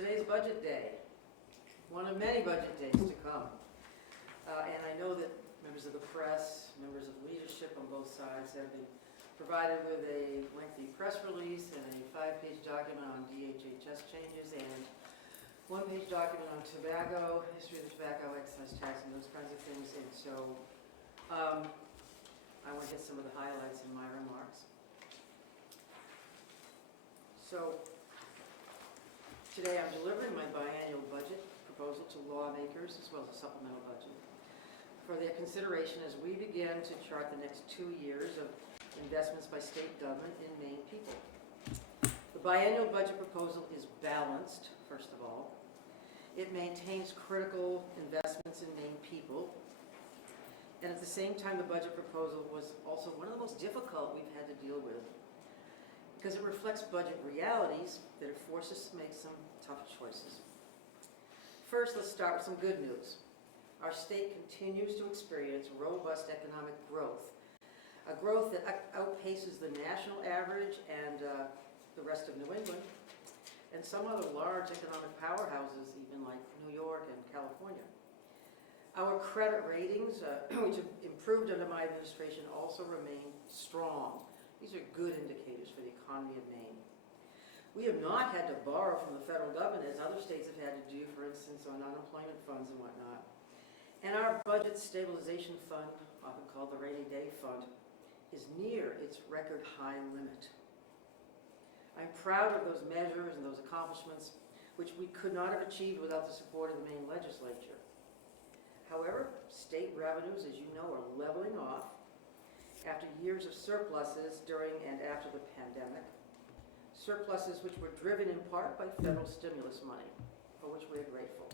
today's budget day, one of many budget days to come. And I know that members of the press, members of leadership on both sides have been provided with a lengthy press release and a 5-page document on DHHS changes and 1-page document on tobacco, history of the tobacco excise tax and those kinds of things. And so I want to hit some of the highlights in my remarks. So today I'm delivering my biennial budget proposal to lawmakers as well as a supplemental budget for their consideration as we begin to chart the next 2 years of investments by state government in Maine people. The biennial budget proposal is balanced, first of all. It maintains critical investments in Maine people. And at the same time, the budget proposal was also one of the most difficult we've had to deal with because it reflects budget realities that it forces us to make some tough choices. First, let's start with some good news. Our state continues to experience robust economic growth, a growth that outpaces the national average and the rest of New England, and some other large economic powerhouses, even like New York and California. Our credit ratings, which have improved under my administration, also remain strong. These are good indicators for the economy of Maine. We have not had to borrow from the federal government as other states have had to do, for instance, on unemployment funds and whatnot. And our budget stabilization fund, often called the rainy day fund, is near its record high limit. I'm proud of those measures and those accomplishments, which we could not have achieved without the support of the Maine legislature. However, state revenues, as you know, are leveling off after years of surpluses during and after the pandemic. Surpluses which were driven in part by federal stimulus money, for which we are grateful.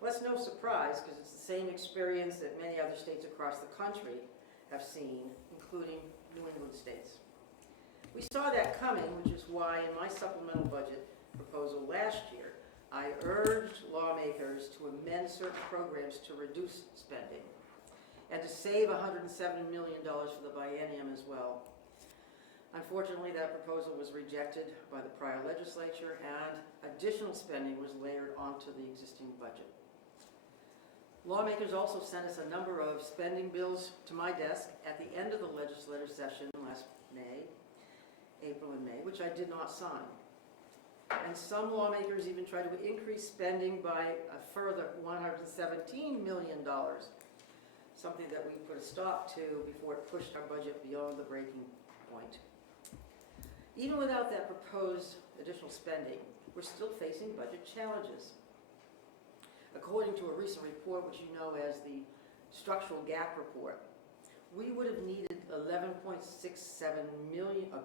Well, that's no surprise because it's the same experience that many other states across the country have seen, including New England states. We saw that coming, which is why in my supplemental budget proposal last year, I urged lawmakers to amend certain programs to reduce spending and to save $107 million for the biennium as well. Unfortunately, that proposal was rejected by the prior legislature and additional spending was layered onto the existing budget. Lawmakers also sent us a number of spending bills to my desk at the end of the legislative session last April and May, which I did not sign. And some lawmakers even tried to increase spending by a further $117 million, something that we put a stop to before it pushed our budget beyond the breaking point. Even without that proposed additional spending, we're still facing budget challenges. According to a recent report, which you know as the Structural Gap Report, we would have needed $11.67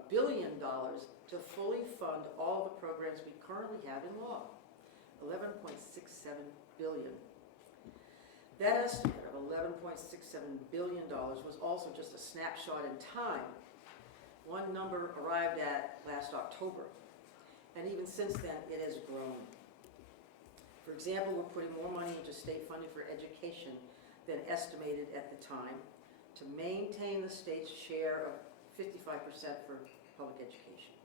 billion to fully fund all the programs we currently have in law. $11.67 billion. That estimate of $11.67 billion was also just a snapshot in time. One number arrived at last October, and even since then it has grown. For example, we're putting more money into state funding for education than estimated at the time to maintain the state's share of 55% for public education.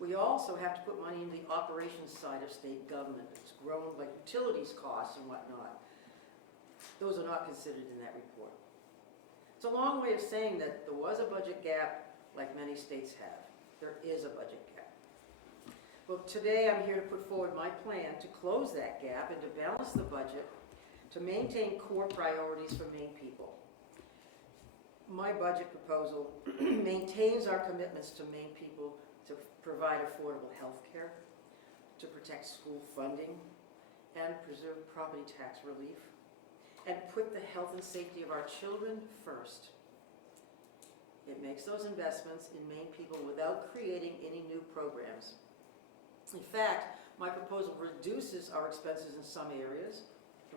We also have to put money in the operations side of state government. It's grown like utilities costs and whatnot. Those are not considered in that report. It's a long way of saying that there was a budget gap like many states have. There is a budget gap. Well, today I'm here to put forward my plan to close that gap and to balance the budget to maintain core priorities for Maine people. My budget proposal maintains our commitments to Maine people to provide affordable health care, to protect school funding, and preserve property tax relief, and put the health and safety of our children first. It makes those investments in Maine people without creating any new programs. In fact, my proposal reduces our expenses in some areas,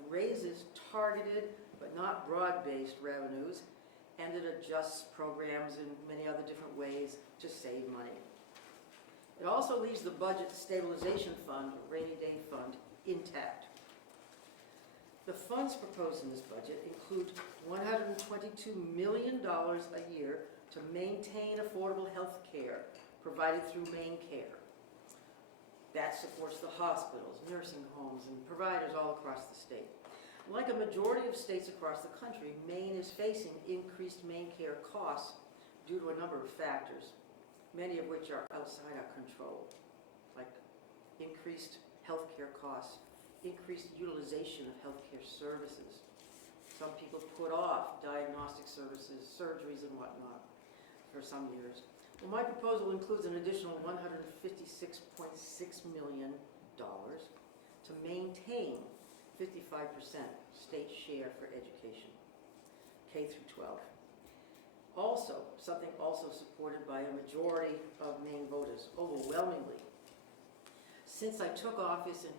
raises targeted but not broad-based revenues, and it adjusts programs in many other different ways to save money. It also leaves the budget stabilization fund, or rainy day fund, intact. The funds proposed in this budget include $122 million a year to maintain affordable health care provided through MaineCare. That supports the hospitals, nursing homes, and providers all across the state. Like a majority of states across the country, Maine is facing increased Maine care costs due to a number of factors, many of which are outside our control, like increased healthcare costs, increased utilization of healthcare services. Some people put off diagnostic services, surgeries, and whatnot for some years. Well, my proposal includes an additional $156.6 million to maintain 55% state share for education, K through 12. Also, something also supported by a majority of Maine voters, overwhelmingly. Since I took office in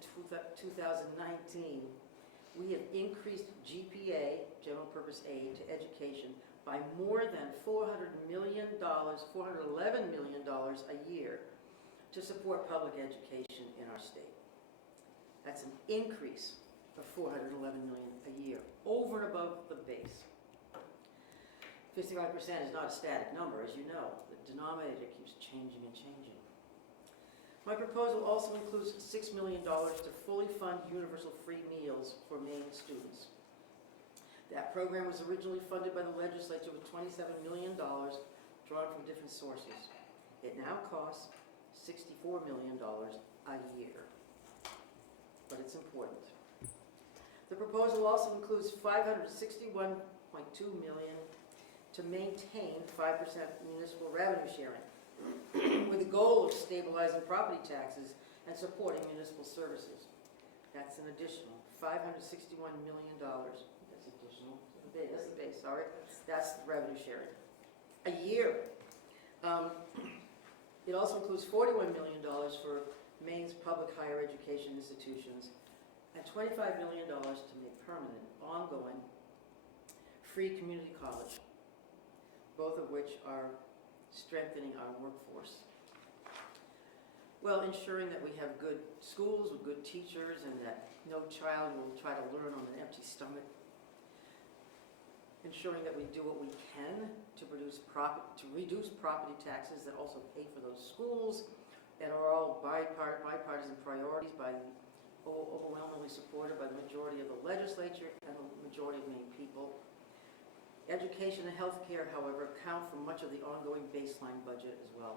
2019, we have increased GPA, general purpose aid, to education by more than $400 million, $411 million a year to support public education in our state. That's an increase of $411 million a year, over and above the base. 55% is not a static number, as you know. The denominator keeps changing and changing. My proposal also includes $6 million to fully fund universal free meals for Maine students. That program was originally funded by the legislature with $27 million drawn from different sources. It now costs $64 million a year, but it's important. The proposal also includes $561.2 million to maintain 5% municipal revenue sharing, with the goal of stabilizing property taxes and supporting municipal services. That's an additional $561 million. That's additional. That's the base, sorry. That's the revenue sharing. A year. It also includes $41 million for Maine's public higher education institutions and $25 million to make permanent, ongoing, free community college, both of which are strengthening our workforce. Well, ensuring that we have good schools with good teachers and that no child will try to learn on an empty stomach. Ensuring that we do what we can to reduce property taxes that also pay for those schools that are all bipartisan priorities, overwhelmingly supported by the majority of the legislature and the majority of Maine people. Education and health care, however, account for much of the ongoing baseline budget as well.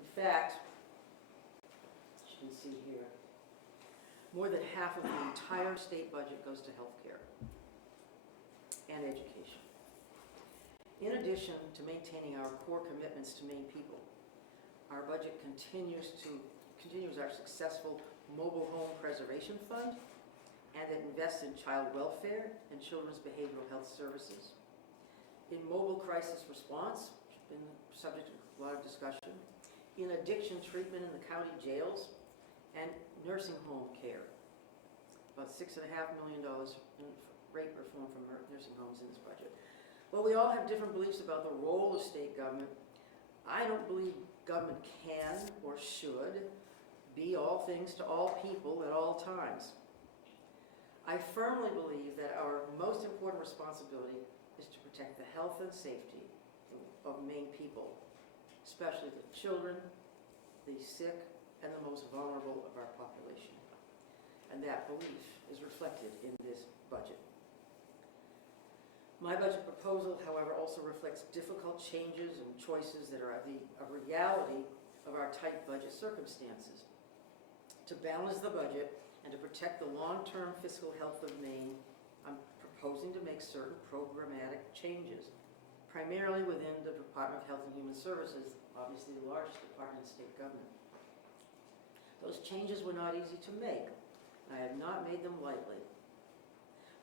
In fact, as you can see here, more than half of the entire state budget goes to health care and education. In addition to maintaining our core commitments to Maine people, our budget continues our successful mobile home preservation fund, and it invests in child welfare and children's behavioral health services. In mobile crisis response, which has been the subject of a lot of discussion, in addiction treatment in the county jails, and nursing home care. About $6.5 million in rate reform for nursing homes in this budget. Well, we all have different beliefs about the role of state government. I don't believe government can or should be all things to all people at all times. I firmly believe that our most important responsibility is to protect the health and safety of Maine people, especially the children, the sick, and the most vulnerable of our population. And that belief is reflected in this budget. My budget proposal, however, also reflects difficult changes and choices that are a reality of our tight budget circumstances. To balance the budget and to protect the long-term fiscal health of Maine, I'm proposing to make certain programmatic changes, primarily within the Department of Health and Human Services, obviously the largest department in state government. Those changes were not easy to make. I have not made them lightly.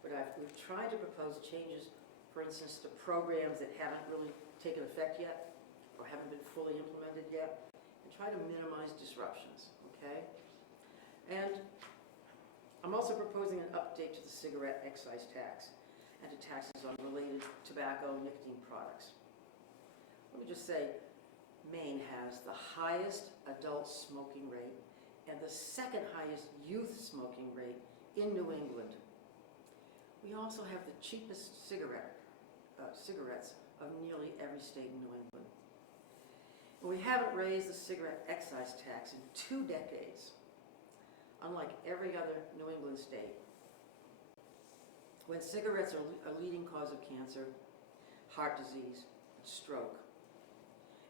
But we've tried to propose changes, for instance, to programs that haven't really taken effect yet or haven't been fully implemented yet, and try to minimize disruptions, okay? And I'm also proposing an update to the cigarette excise tax and to taxes on related tobacco and nicotine products. Let me just say, Maine has the highest adult smoking rate and the second highest youth smoking rate in New England. We also have the cheapest cigarettes of nearly every state in New England. Well, we haven't raised the cigarette excise tax in 2 decades, unlike every other New England state. When cigarettes are a leading cause of cancer, heart disease, stroke,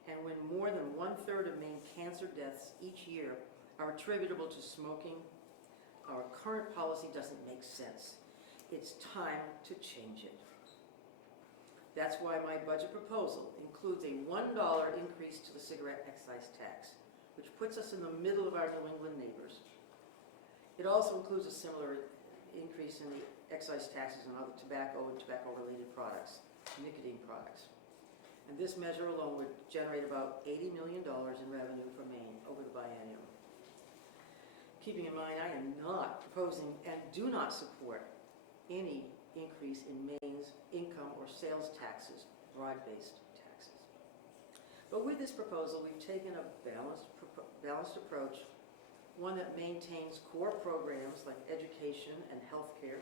and when more than 1/3 of Maine cancer deaths each year are attributable to smoking, our current policy doesn't make sense. It's time to change it. That's why my budget proposal includes a $1 increase to the cigarette excise tax, which puts us in the middle of our New England neighbors. It also includes a similar increase in the excise taxes on other tobacco and tobacco-related products, nicotine products. And this measure alone would generate about $80 million in revenue for Maine over the biennium. Keeping in mind, I am not proposing and do not support any increase in Maine's income or sales taxes, broad-based taxes. But with this proposal, we've taken a balanced approach, one that maintains core programs like education and healthcare,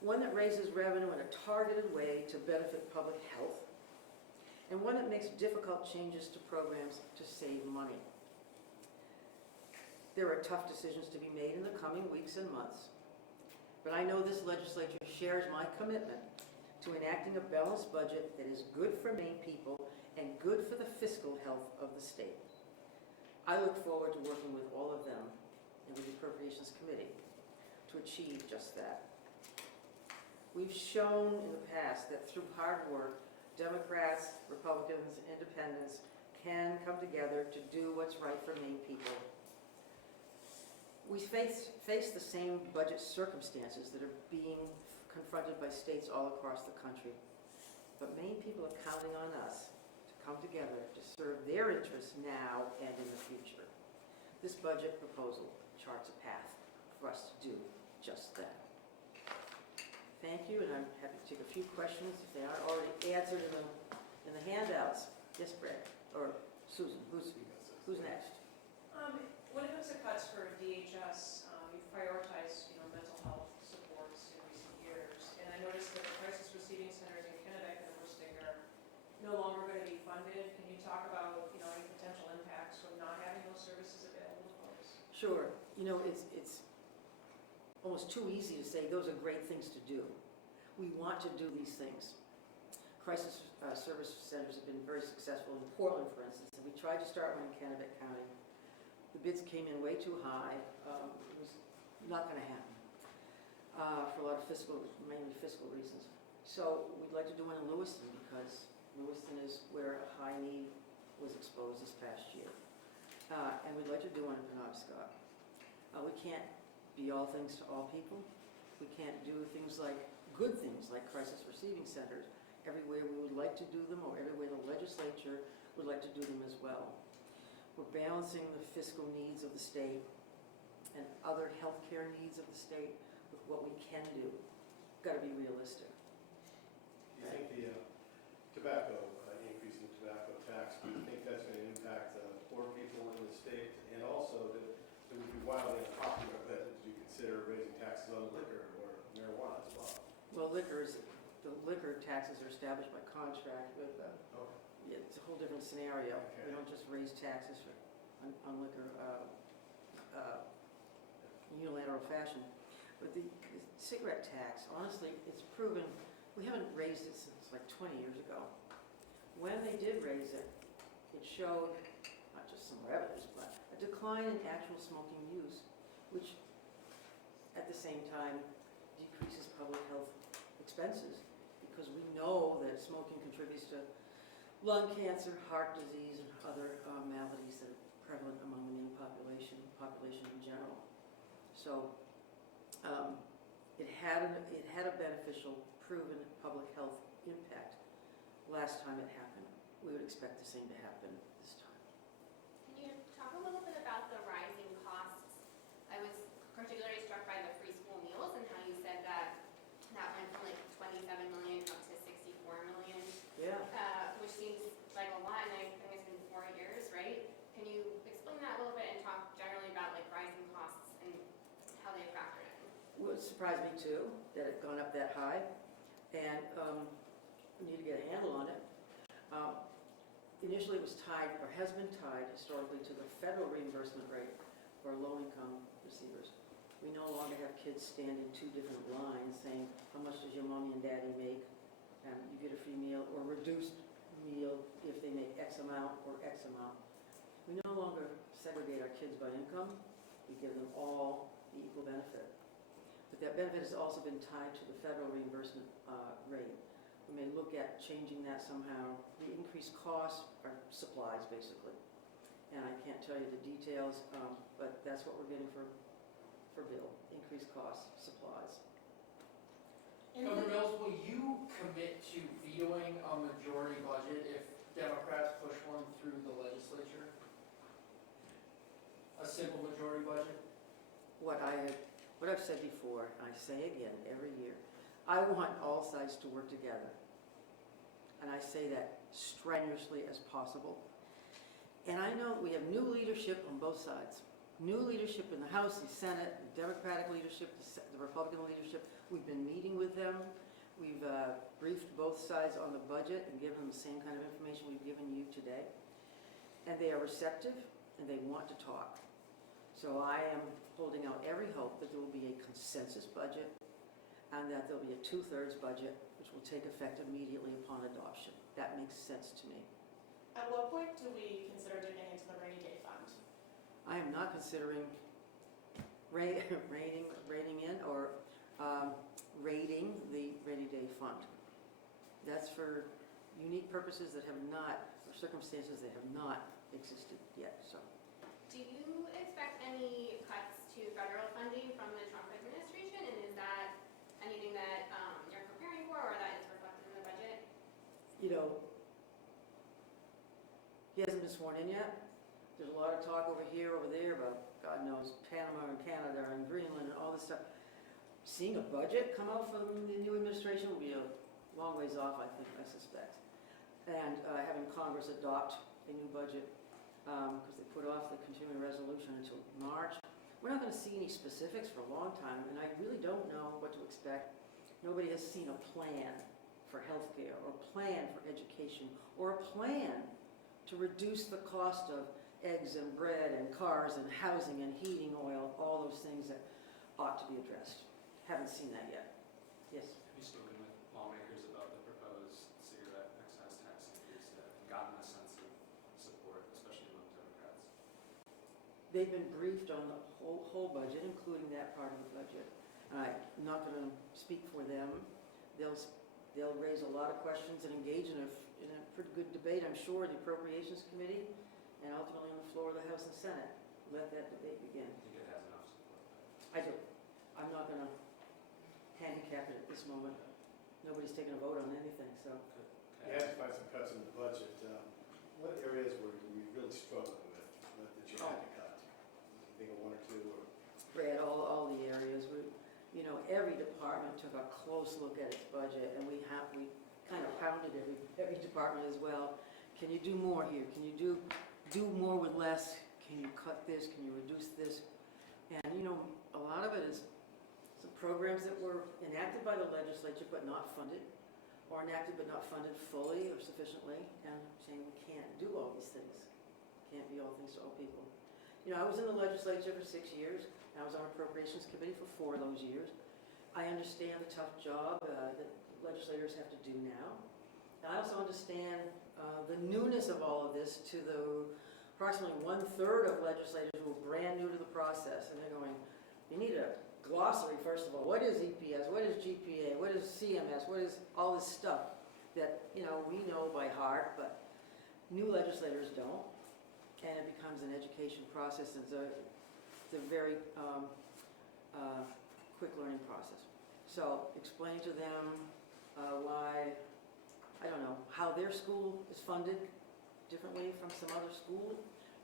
one that raises revenue in a targeted way to benefit public health, and one that makes difficult changes to programs to save money. There are tough decisions to be made in the coming weeks and months, but I know this legislature shares my commitment to enacting a balanced budget that is good for Maine people and good for the fiscal health of the state. I look forward to working with all of them and with the Appropriations Committee to achieve just that. We've shown in the past that through hard work, Democrats, Republicans, Independents can come together to do what's right for Maine people. We face the same budget circumstances that are being confronted by states all across the country. But Maine people are counting on us to come together to serve their interests now and in the future. This budget proposal charts a path for us to do just that. Thank you, and I'm happy to take a few questions if they aren't already answered in the handouts. Yes, Brad, or Susan, who's next? When it comes to cuts for DHS, you've prioritized, mental health supports in recent years, and I noticed that the crisis receiving centers in Kennebec and Worsting are no longer going to be funded. Can you talk about, any potential impacts from not having those services available to folks? Sure. It's almost too easy to say those are great things to do. We want to do these things. Crisis service centers have been very successful in Portland, for instance, and we tried to start one in Kennebec County. The bids came in way too high. It was not going to happen for a lot of mainly fiscal reasons. So we'd like to do one in Lewiston because Lewiston is where a high need was exposed this past year. And we'd like to do one in Penobscot. We can't be all things to all people. We can't do good things like crisis receiving centers everywhere we would like to do them or everywhere the legislature would like to do them as well. We're balancing the fiscal needs of the state and other healthcare needs of the state with what we can do. Got to be realistic. Do you think the tobacco, increase in tobacco tax, do you think that's going to impact the poor people in the state? And also, that it would be wildly unpopular, but do you consider raising taxes on liquor or marijuana as well? Well, the liquor taxes are established by contract with it's a whole different scenario. Okay. We don't just raise taxes on liquor unilateral fashion. But the cigarette tax, honestly, it's proven, we haven't raised it since like 20 years ago. When they did raise it, it showed not just some revenues, but a decline in actual smoking use, which at the same time decreases public health expenses because we know that smoking contributes to lung cancer, heart disease, and other maladies that are prevalent among the Maine population in general. So it had a beneficial, proven public health impact last time it happened. We would expect the same to happen this time. Can you talk a little bit about the rising costs? I was particularly struck by the free school meals and how you said that went from like 27 million up to 64 million. Yeah. Which seems like a lot, and I think it's been 4 years, right? Can you explain that a little bit and talk generally about like rising costs and how they factor in? Well, it surprised me too that it gone up that high, and we need to get a handle on it. initially it was tied, or has been tied historically to the federal reimbursement rate for low-income receivers. We no longer have kids stand in two different lines saying, how much does your mommy and daddy make? And you get a free meal, or reduced meal if they make X amount or X amount. We no longer segregate our kids by income. We give them all the equal benefit. But that benefit has also been tied to the federal reimbursement rate. We may look at changing that somehow. The increased costs are supplies, basically. And I can't tell you the details, but that's what we're getting for Bill, increased costs, supplies. Governor Mills, will you commit to vetoing a majority budget if Democrats push one through the legislature? A simple majority budget? What I've said before, I say again every year, I want all sides to work together. And I say that strenuously as possible. And I know we have new leadership on both sides. New leadership in the House, the Senate, the Democratic leadership, the Republican leadership. We've been meeting with them. We've briefed both sides on the budget and given them the same kind of information we've given you today. And they are receptive and they want to talk. So I am holding out every hope that there will be a consensus budget and that there'll be a 2/3 budget which will take effect immediately upon adoption. That makes sense to me. At what point do we consider dipping into the rainy day fund? I am not considering reining in or raiding the rainy day fund. That's for unique purposes that have not, or circumstances that have not existed yet, so. Do you expect any cuts to federal funding from the Trump administration? And is that anything that you're preparing for or that is reflected in the budget? You know, he hasn't been sworn in yet. There's a lot of talk over here, over there about, God knows, Panama and Canada and Greenland and all this stuff. Seeing a budget come out from the new administration will be a long ways off, I think, I suspect. And having Congress adopt a new budget, because they put off the continuing resolution until March. We're not going to see any specifics for a long time, and I really don't know what to expect. Nobody has seen a plan for healthcare, or a plan for education, or a plan to reduce the cost of eggs and bread and cars and housing and heating oil, all those things that ought to be addressed. Haven't seen that yet. Yes? Have you spoken with lawmakers about the proposed cigarette excise tax increase and gotten a sense of support, especially among Democrats? They've been briefed on the whole budget, including that part of the budget. I'm not going to speak for them. They'll raise a lot of questions and engage in a pretty good debate, I'm sure, in the Appropriations Committee and ultimately on the floor of the House and Senate. Let that debate begin. I think it has enough support. I do. I'm not going to handicap it at this moment. Nobody's taken a vote on anything, so. You had to find some cuts in the budget. What areas were you really struggling with that you had to cut? You think of one or two? Or? Brad, all the areas. Every department took a close look at its budget, and we kind of pounded every department as well. Can you do more here? Can you do more with less? Can you cut this? Can you reduce this? And a lot of it is some programs that were enacted by the legislature but not funded, or enacted but not funded fully or sufficiently, and saying we can't do all these things. Can't be all things to all people. I was in the legislature for 6 years, and I was on Appropriations Committee for 4 of those years. I understand the tough job that legislators have to do now. And I also understand the newness of all of this to the approximately 1/3 of legislators who are brand new to the process, and they're going, you need a glossary, first of all. What is EPS? What is GPA? What is CMS? What is all this stuff that, we know by heart, but new legislators don't. And it becomes an education process. It's a very quick learning process. So explain to them why, I don't know, how their school is funded differently from some other school,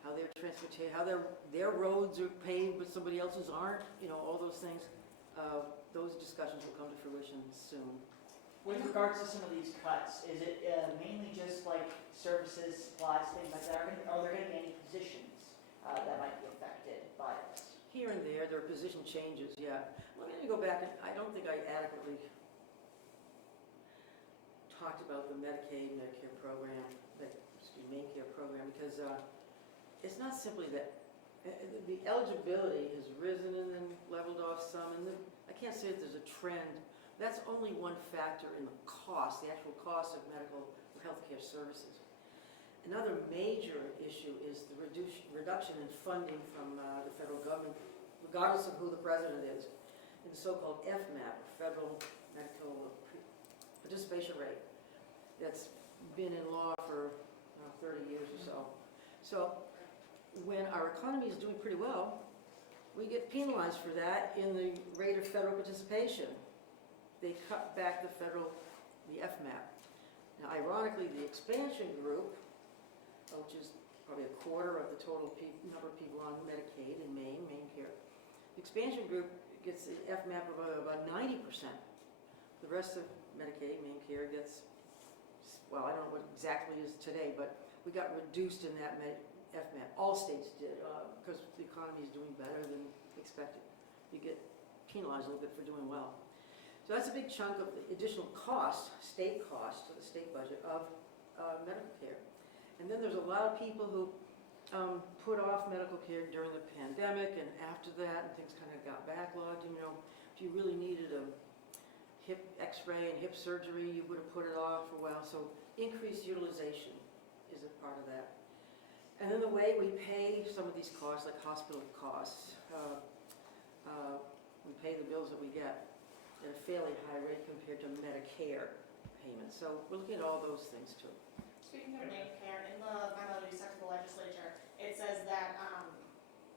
how their transportation, how their roads are paved but somebody else's aren't, all those things. Those discussions will come to fruition soon. With regards to some of these cuts, is it mainly just like services, supplies, things like that? Are there going to be any positions that might be affected by this? Here and there are position changes, yeah. Let me go back, and I don't think I adequately talked about the Medicaid, Medicare program, the main care program, because it's not simply that, the eligibility has risen and then leveled off some, and I can't say that there's a trend. That's only one factor in the cost, the actual cost of medical or healthcare services. Another major issue is the reduction in funding from the federal government, regardless of who the president is, in the so-called FMAP, Federal Medical Participation Rate, that's been in law for 30 years or so. So when our economy is doing pretty well, we get penalized for that in the rate of federal participation. They cut back the FMAP. Now, ironically, the expansion group, which is probably a quarter of the total number of people on Medicaid in Maine care, the expansion group gets the FMAP of about 90%. The rest of Medicaid, Maine care gets, well, I don't know what exactly it is today, but we got reduced in that FMAP. All states did, because the economy is doing better than expected. You get penalized a little bit for doing well. So that's a big chunk of the additional cost, state cost, to the state budget of medical care. And then there's a lot of people who put off medical care during the pandemic, and after that, and things kind of got backlogged. You know, if you really needed a hip x-ray and hip surgery, you would have put it off for a while. So increased utilization is a part of that. And then the way we pay some of these costs, like hospital costs, we pay the bills that we get at a fairly high rate compared to Medicare payments. So we're looking at all those things too. Speaking of main care, in the memo you sent to the legislature, it says that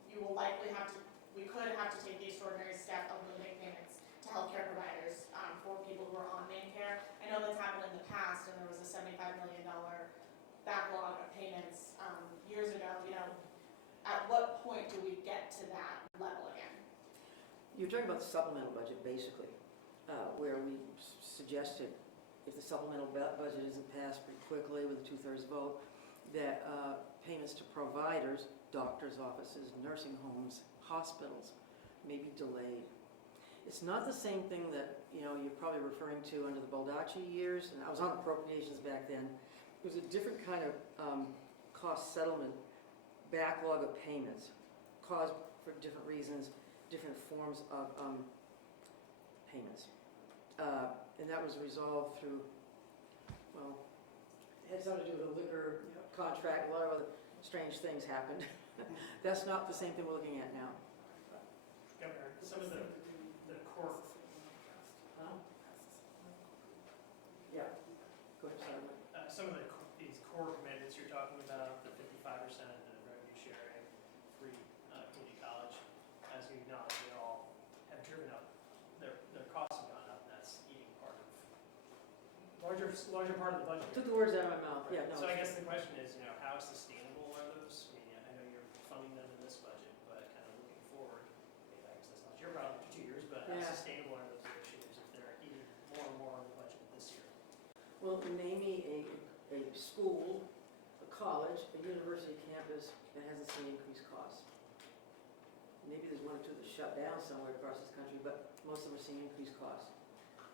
you will likely have to, we could have to take the extraordinary step of limiting payments to healthcare providers for people who are on main care. I know that's happened in the past, and there was a $75 million backlog of payments years ago. You know, at what point do we get to that level again? You're talking about the supplemental budget, basically, where we suggested, if the supplemental budget isn't passed pretty quickly with a 2/3 vote, that payments to providers, doctors' offices, nursing homes, hospitals, may be delayed. It's not the same thing that, you know, you're probably referring to under the Baldacci years, and I was on appropriations back then. It was a different kind of cost settlement backlog of payments caused for different reasons, different forms of payments. And that was resolved through, well, it had something to do with a liquor contract, a lot of other strange things happened. That's not the same thing we're looking at now. Governor, some of the core, Yeah, go ahead, sorry. some of these core commitments you're talking about, the 55% the revenue sharing, free community college, as you acknowledge, they all have driven up, their costs have gone up, and that's eating part of, larger part of the budget. Took the words out of my mouth, yeah, no. So I guess the question is, you know, how sustainable are those? I mean, I know you're funding them in this budget, but kind of looking forward, maybe I guess that's not your problem for 2 years, but how Yeah. sustainable are those initiatives if they're eating more and more on the budget this year? Well, name me a school, a college, a university campus that hasn't seen increased costs. Maybe there's one or two that shut down somewhere across this country, but most of them are seeing increased costs.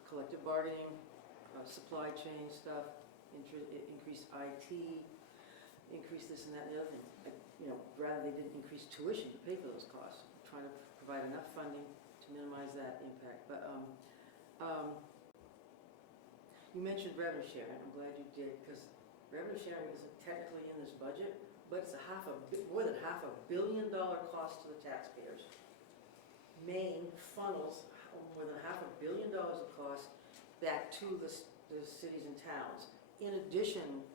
Collective bargaining, supply chain stuff, increased IT, increased this and that and the other thing. You know, rather they didn't increase tuition to pay for those costs. Trying to provide enough funding to minimize that impact. But you mentioned revenue sharing. I'm glad you did, because revenue sharing isn't technically in this budget, but it's more than half a $1 billion cost to the taxpayers. Maine funnels more than $500 million of cost back to the cities and towns, in addition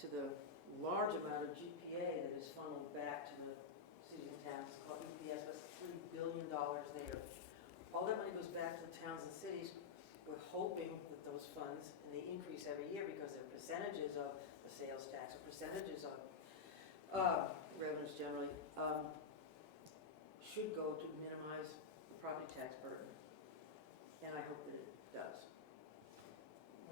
to the large amount of GPA that is funneled back to the cities and towns. It's called EPS, that's $3 billion there. All that money goes back to the towns and cities. We're hoping that those funds, and they increase every year because they're percentages of the sales tax, or percentages of revenues generally, should go to minimize the property tax burden. And I hope that it does.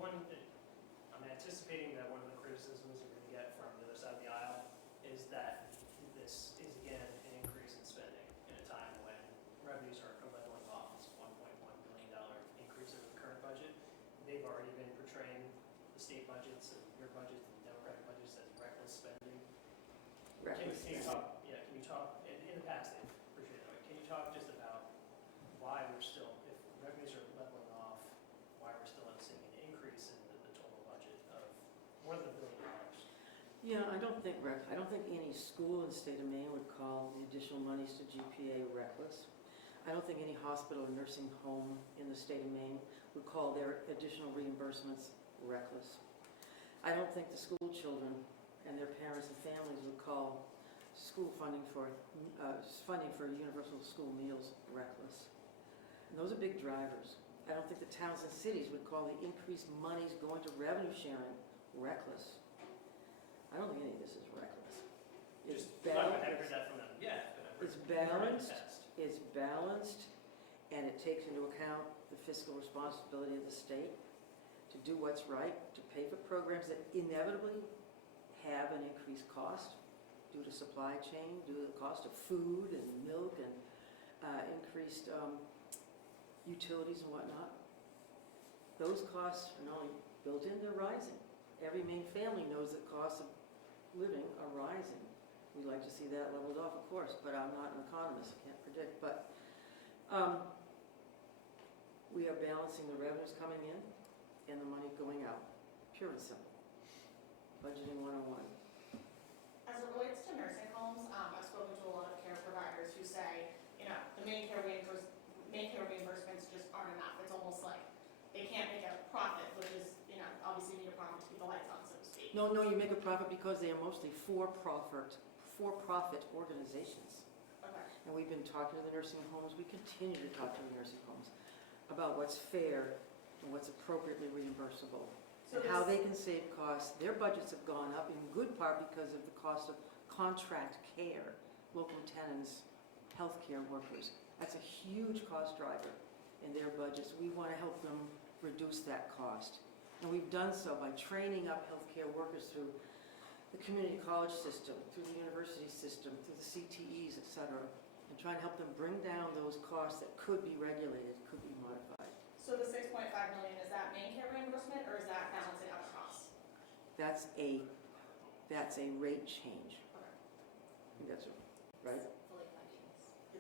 I'm anticipating that one of the criticisms we're going to get from the other side of the aisle is that this is again an increase in spending in a time when revenues are leveling off. It's $1.1 billion increase over the current budget. They've already been portraying the state budgets and your budget and Democratic budgets as reckless spending. more than $1 billion. Yeah, I don't think any school in the state of Maine would call the additional monies to GPA reckless. I don't think any hospital or nursing home in the state of Maine would call their additional reimbursements reckless. I don't think the school children and their parents and families would call school funding for universal school meals reckless. And those are big drivers. I don't think the towns and cities would call the increased monies going to revenue sharing reckless. I don't think any of this is reckless. It's I haven't heard balanced, that from them yet, but I've heard it's we've heard it in the balanced, past. it's balanced, and it takes into account the fiscal responsibility of the state to do what's right, to pay for programs that inevitably have an increased cost due to supply chain, due to the cost of food and milk and increased utilities and whatnot. Those costs are not only built in, they're rising. Every Maine family knows that costs of living are rising. We'd like to see that leveled off, of course, but I'm not an economist, I can't predict. But we are balancing the revenues coming in and the money going out, pure and simple. Budgeting 101. As it relates to nursing homes, I've spoken to a lot of care providers who say, the main care reimbursements just aren't enough. It's almost like they can't make a profit, which is, obviously you need a profit to keep the lights on, so to speak. No, you make a profit because they are mostly for-profit organizations. Okay. And we've been talking to the nursing homes, we continue to talk to the nursing homes about what's fair and what's appropriately reimbursable. So And how they can save costs. Their budgets have gone up in good part because of the cost of contract care, local tenants, healthcare workers. That's a huge cost driver in their budgets. We want to help them reduce that cost. And we've done so by training up healthcare workers through the community college system, through the university system, through the CTEs, et cetera, and trying to help them bring down those costs that could be regulated, could be modified. So the $6.5 million, is that main care reimbursement or is that balancing other costs? That's a rate change. Okay. I think that's right. Fully funding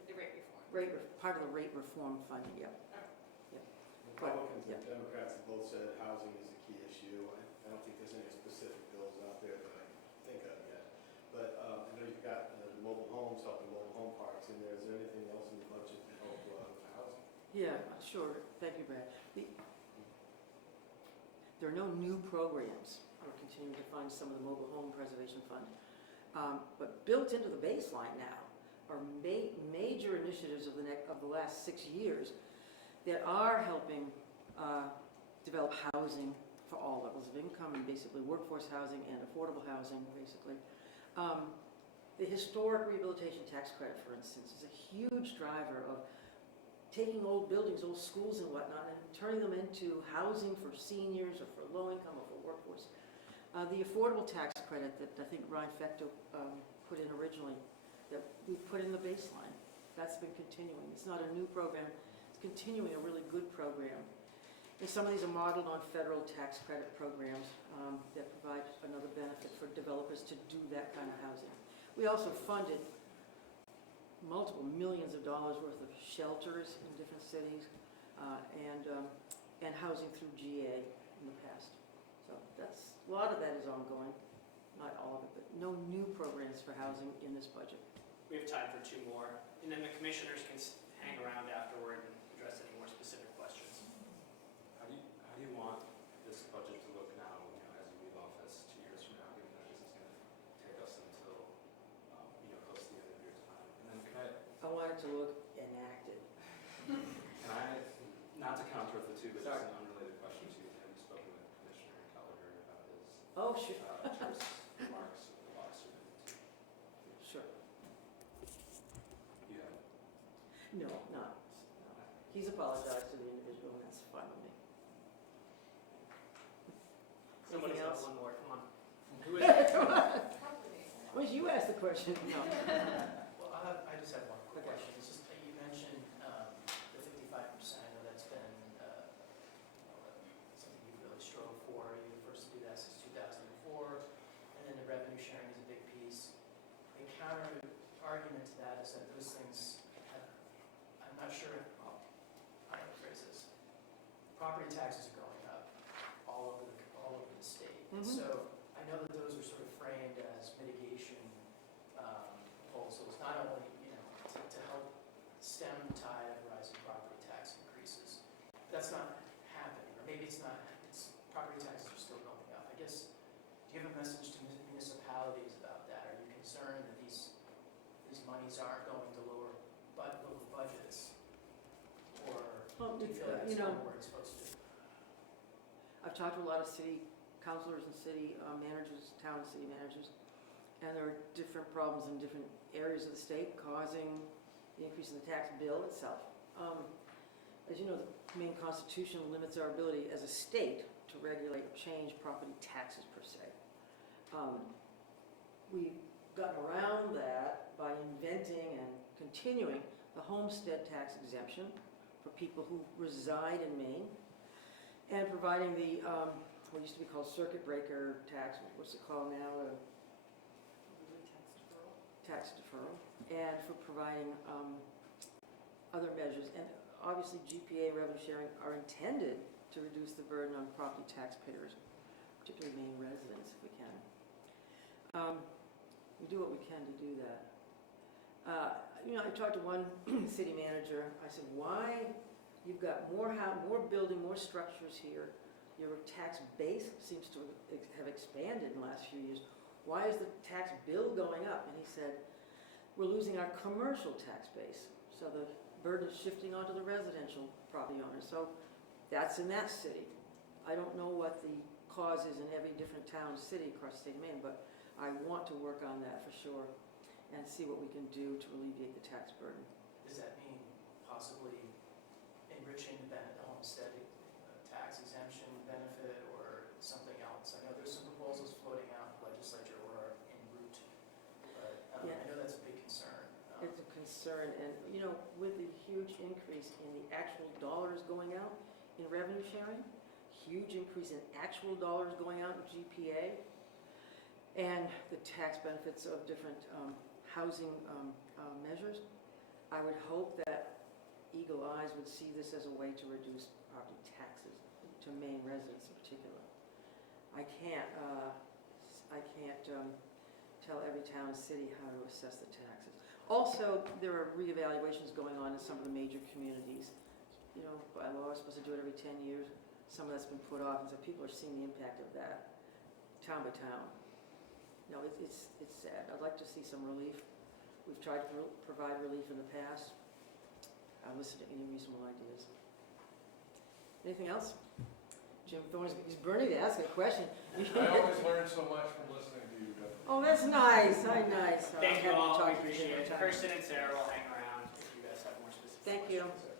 the rate reform. Part of the rate reform funding, yeah. Republicans Yeah. and Democrats have both said housing is a key issue. I don't think there's any specific bills out there that I can think of yet. But I know you've got the mobile homes, helping mobile home parks in there. Is there anything else in the budget to help with housing? Yeah, sure. Thank you, Brad. There are no new programs. We're continuing to fund some of the Mobile Home Preservation Fund. But built into the baseline now are major initiatives of the last 6 years that are helping develop housing for all levels of income, and basically workforce housing and affordable housing, basically. The historic rehabilitation tax credit, for instance, is a huge driver of taking old buildings, old schools and whatnot, and turning them into housing for seniors or for low income or for workforce. The affordable tax credit that I think Ryan Fecto put in originally, that we put in the baseline, that's been continuing. It's not a new program. Continuing a really good program. And some of these are modeled on federal tax credit programs that provide another benefit for developers to do that kind of housing. We also funded multiple millions of dollars worth of shelters in different cities and housing through GA in the past. So a lot of that is ongoing, not all of it, but no new programs for housing in this budget. We have time for 2 more, and then the commissioners can hang around afterward and address any more specific questions. How do you want this budget to look now, as you leave office 2 years from now, given that this is going to take us until, close to the end of your time? And then I want it to look enacted. not to counter with the two, but just an unrelated question to you. Have you spoken with Commissioner Gallagher about his Oh, sure. terse remarks of the lawsuit? Sure. You have. No. He's apologized to the individual, and that's fine with me. Somebody's Anything got else? one more, come on. Come on. Well, you asked the question. No. Well, I just have one quick question. It's just, you mentioned the 55%. I know that's been something you really strove for. You were the first to do that since 2004. And then the revenue sharing is a big piece. The counter argument to that is that those things, I'm not sure, well, I don't know phrase this. Property taxes are going up all over the state. And Mhm. so know that those are sort of framed as mitigation proposals, not only, to help stem the tide of rising property tax increases. That's not happening, or maybe it's not, property taxes are still going up. I guess, do you have a message to municipalities about that? Are you concerned that these monies aren't going to lower local budgets? Or do you feel like it's not where it's supposed to? I've talked to a lot of city councilors and city managers, town and city managers, and there are different problems in different areas of the state causing the increase in the tax bill itself. As you know, the Maine Constitution limits our ability as a state to regulate or change property taxes per se. We've gotten around that by inventing and continuing the homestead tax exemption for people who reside in Maine, and providing the, what used to be called circuit breaker tax, what's it called now? Tax deferral. And for providing other measures. And obviously GPA revenue sharing are intended to reduce the burden on property taxpayers, particularly Maine residents, if we can. We do what we can to do that. I talked to one city manager. I said, why? You've got more building, more structures here. Your tax base seems to have expanded in the last few years. Why is the tax bill going up? And he said, we're losing our commercial tax base. So the burden is shifting onto the residential property owners. So that's in that city. I don't know what the cause is in every different town, city across the state of Maine, but I want to work on that for sure and see what we can do to alleviate the tax burden. Does that mean possibly enriching the homestead tax exemption benefit or something else? I know there's some proposals floating out in the legislature or en route, but Yeah. I know that's a big concern. It's a concern, and with the huge increase in the actual dollars going out in revenue sharing, huge increase in actual dollars going out in GPA, and the tax benefits of different housing measures, I would hope that Eagle Eyes would see this as a way to reduce property taxes to Maine residents in particular. I can't tell every town and city how to assess the taxes. Also, there are reevaluations going on in some of the major communities. By law, we're supposed to do it every 10 years. Some of that's been put off, and so people are seeing the impact of that, town by town. It's sad. I'd like to see some relief. We've tried to provide relief in the past. I'll listen to any reasonable ideas. Anything else? Jim Thorne is burning to ask a question. I always learn so much from listening to you, Beth. Oh, that's nice. Nice. Thank you I'll all, have we to talk to you appreciate it. sometime. Kirsten and Sarah will hang around if you guys have more specific Thank you. questions.